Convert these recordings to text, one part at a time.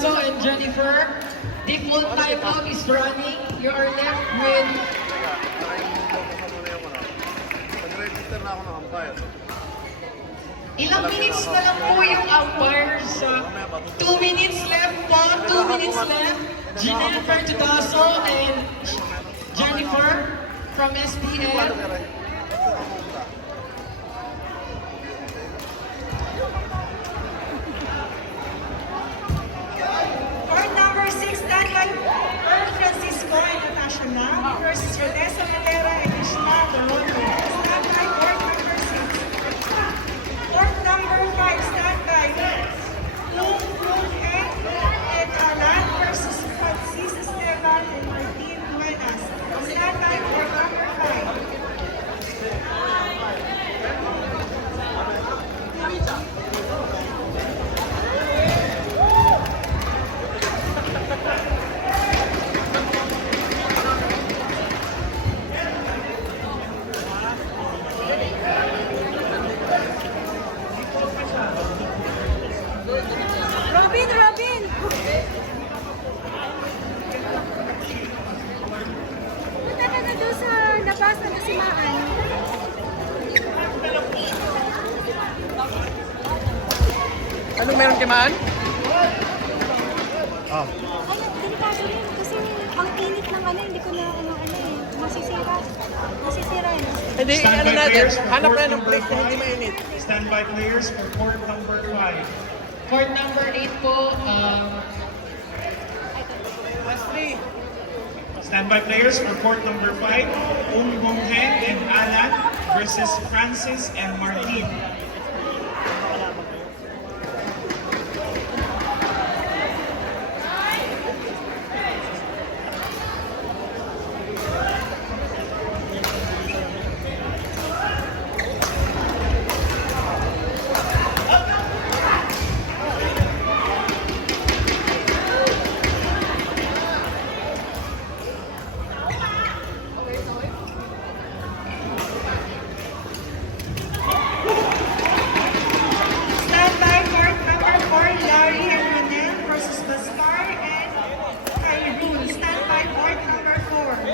Tudaso and Jennifer. The full time out is running. You are left with Nag-register na ako ng umpire. ilang minutes na lang po yung umpires. 2 minutes left po. 2 minutes left. Jennifer Tudaso and Jennifer from SPL. Court number 6, standby Earl Francisco and Natasha Nam versus Renessa Matera and Ishma Dorono. Standby court number 6. Court number 5, standby Lung Lung Eng and Alan versus Francis Esteban and Martin Duenas. Standby court number 5. Robin! Punta ka na doon sa labas na nasimaan. Anong meron kimaan? Oh. Ay, delikado rin. Kasi ang init ng hindi ko na masisira. Masisira yun. Hindi, ano natin, hanap na ng place na hindi mainit. Standby players for court number 5. Court number 8 po. Leslie. Standby players for court number 5. Bong Heng and Alan versus Francis and Martin. Standby court number 4, Larry and Ranel versus Bascar and Kyrul. Standby court number 4.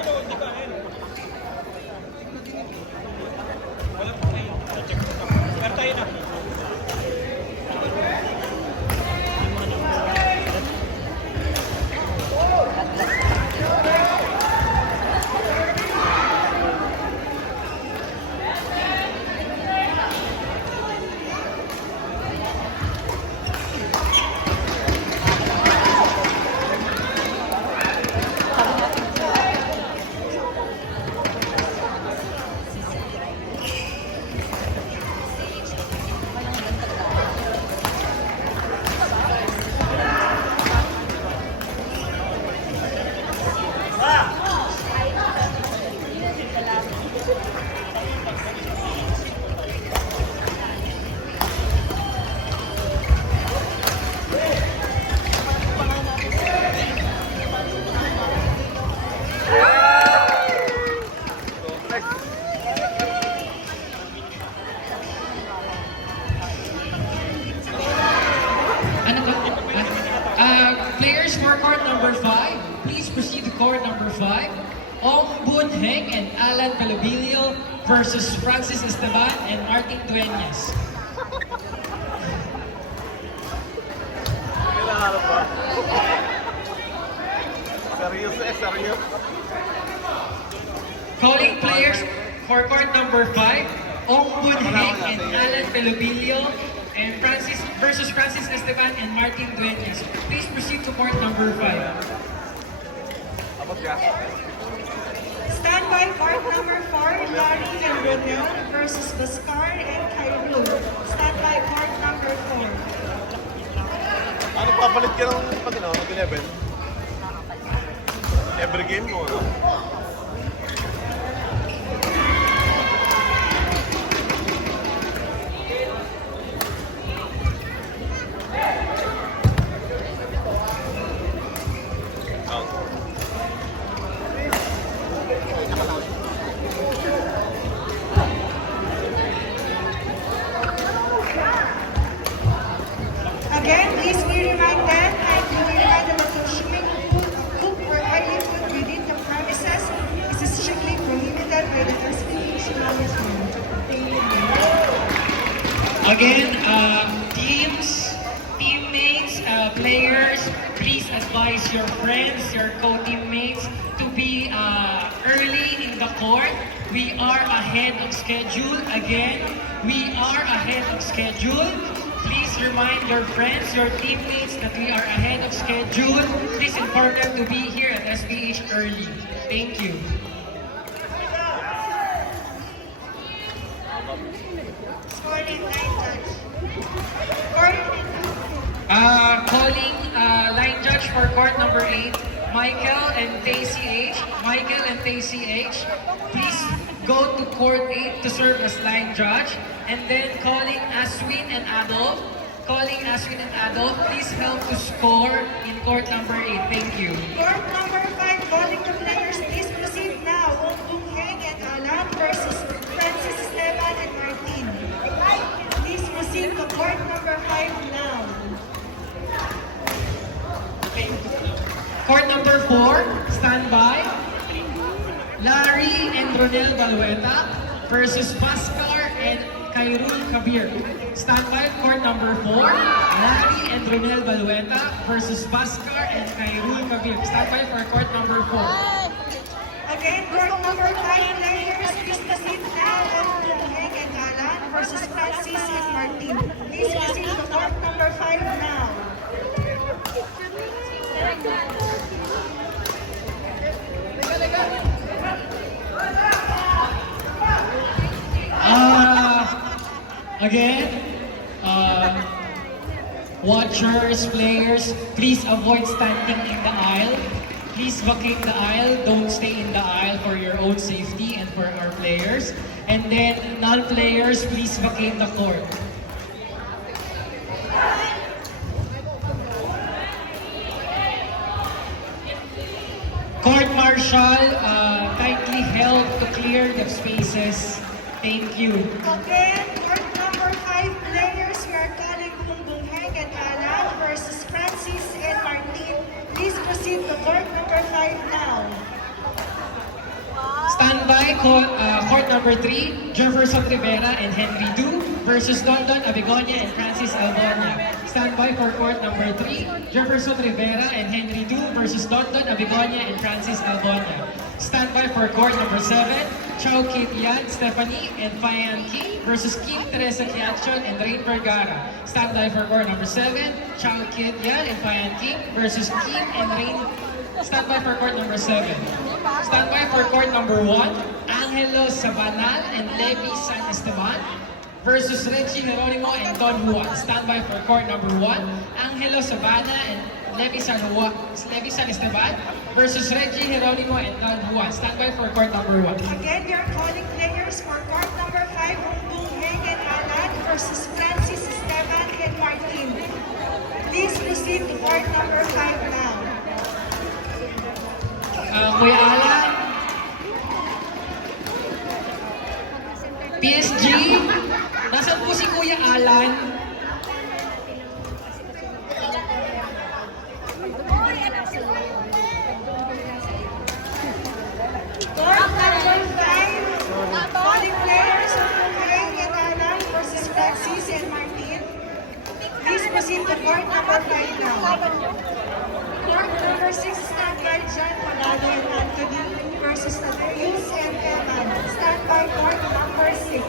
Ano ba? Players for court number 5, please proceed to court number 5. Ong Boon Heng and Alan Calabilio versus Francis Esteban and Martin Dueñas. Kailangan ba? Seryoso. Calling players for court number 5, Ong Boon Heng and Alan Calabilio and Francis versus Francis Esteban and Martin Dueñas. Please proceed to court number 5. Abot ka. Standby court number 4, Larry and Ranel versus Bascar and Kyrul. Standby court number 4. Ano, papalit ka ng mag-11? Every game mo, no? Again, please be reminded and do your Again, teammates, players, please advise your friends, your co-teammates to be early in the court. We are ahead of schedule. Again, we are ahead of schedule. Please remind your friends, your teammates that we are ahead of schedule. Please inform them to be here at SPH early. Thank you. Scoring line judge. Court Calling line judge for court number 8, Michael and Tacy H. Michael and Tacy H, please go to court 8 to serve as line judge. And then calling Aswin and Adolf. Calling Aswin and Adolf, please help to score in court number 8. Thank you. Court number 5, calling the players, please proceed now. Wong Bung Heng and Alan versus Francis, Esteban, and Martin. Please proceed to court number 5 now. Court number 4, standby. Larry and Ronel Balueta versus Pascar and Khairul Kabir. Standby, court number 4. Larry and Ronel Balueta versus Pascar and Khairul Kabir. Standby for court number 4. Again, court number 5 players, please proceed now. Wong Bung Heng and Alan versus Francis and Martin. Please proceed to court number 5 now. Again, watchers, players, please avoid standing in the aisle. Please vacate the aisle. Don't stay in the aisle for your own safety and for our players. And then, non-players, please vacate the court. Court martial, kindly help to clear the spaces. Thank you. Again, court number 5 players, we are calling Wong Bung Heng and Alan versus Francis and Martin. Please proceed to court number 5 now. Standby, court number 3, Jefferson Rivera and Henry Du versus London Abegonia and Francis Albonia. Standby for court number 3, Jefferson Rivera and Henry Du versus London Abegonia and Francis Albonia. Standby for court number 7, Chow Kit Yan, Stephanie and Fayan King versus Kim Teresa Kianchon and Rain Vergara. Standby for court number 7, Chow Kit Yan and Fayan King versus Kim and Rain. Standby for court number 7. Standby for court number 1, Angelo Sabanal and Levi San Esteban versus Reggie Geronimo and Don Juan. Standby for court number 1, Angelo Sabana and Levi San Esteban versus Reggie Geronimo and Don Juan. Standby for court number 1. Again, we are calling players for court number 5, Wong Bung Heng and Alan versus Francis, Esteban, and Martin. Please proceed to court number 5 now. Kuya Alan, PSG, nasaan po si Kuya Alan? Court number 5, calling players of Bung Heng and Alan versus Francis and Martin. Please proceed to court number 5 now. Court number 6, standby John Pagano and Anthony versus Nathaniels and Evan. Standby court number 6.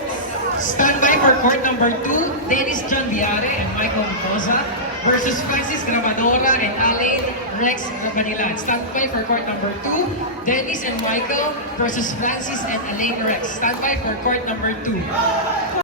Standby for court number 2, Dennis John Viare and Michael Mendoza versus Francis Grabadora and Alain Rex Rabanilan. Standby for court number 2, Dennis and Michael versus Francis and Alain Rex. Standby for court number 2.